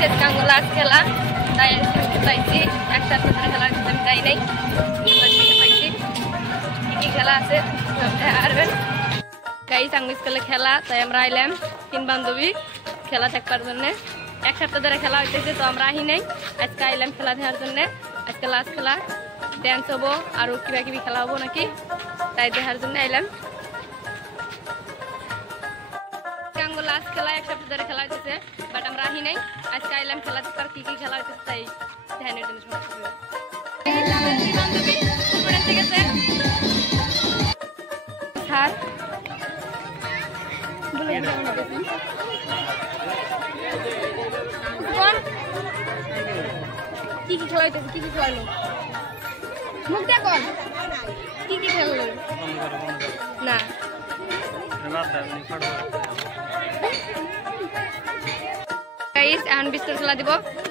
গাইছে লাস্ট খেলা তাই পাইছি একসাথে খেলা আমি তাই নাই পাইছি কি খেলা আছে হারবেন গাইস আঙ্গুল খেলা তাই আমরা আইলাম 3 বান্ধবী খেলা দেখবার জন্য এক সপ্তাহ ধরে খেলা হইতেছে তো আমরা আহি নাই আজকে আইলাম খেলা দেখার জন্য আজকে লাস্ট খেলা ড্যান্স হবো আর কিবা কিবি খেলা হবো নাকি তাই দেখার জন্য আইলাম লাস্ট খেলা এক সপ্তাহ ধরে খেলা হইতেছে বাট আমরা আহি নাই আজকে আইলাম খেলা দেখার কি খেলা হইতেছে তাই ধ্যানের জন্য স্যার কি কি খেলা হইতেছে কি কি খেলালো মুখ দেখো কি কি খেললো না গাইস এখন বিস্কুট খেলা দিব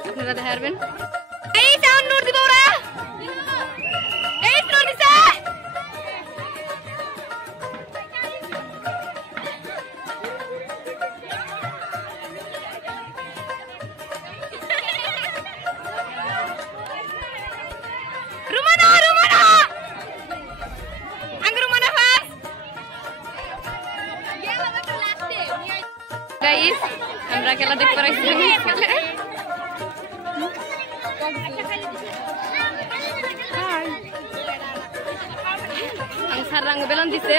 আপনারা দেখাবেন গাইস এখন নূর দিব ওরা এই নূর দিছে রুমানা রুমানা আঙ্গ রুমানা ফাস গাইস আমরা খেলা দেখতে পাইছি স্যার রঙ বেলুন দিছে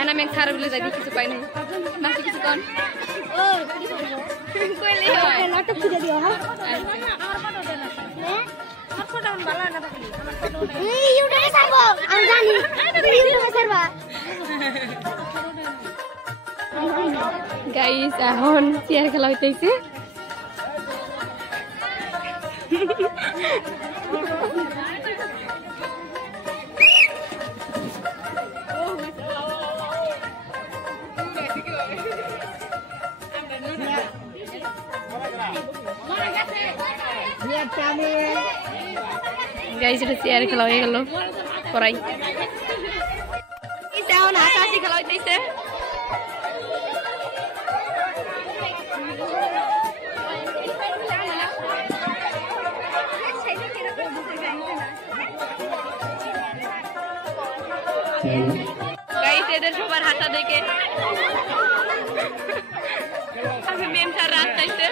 এনা মেন খারাপ বলে যাই কিছু পাই না বাকি কিছু কোন ও কইলে হয় নাটক খুঁজে দিও হ্যাঁ আমার ফটো দেন আমার ফটো ভালো না থাকলি আমার ফটো এই ইউটিউবে ছাড়বো আমি জানি ইউটিউবে ছাড়বা গাইস এখন চেয়ার খেলা হইতেছে গাইস এটা চেয়ার খেলা হয়ে গেল পড়াই এখন হাসাহাসি খেলা হইতেছে গাইস এদের সবার হাসা দেখে আমি মেম স্যার রাস্তাইছে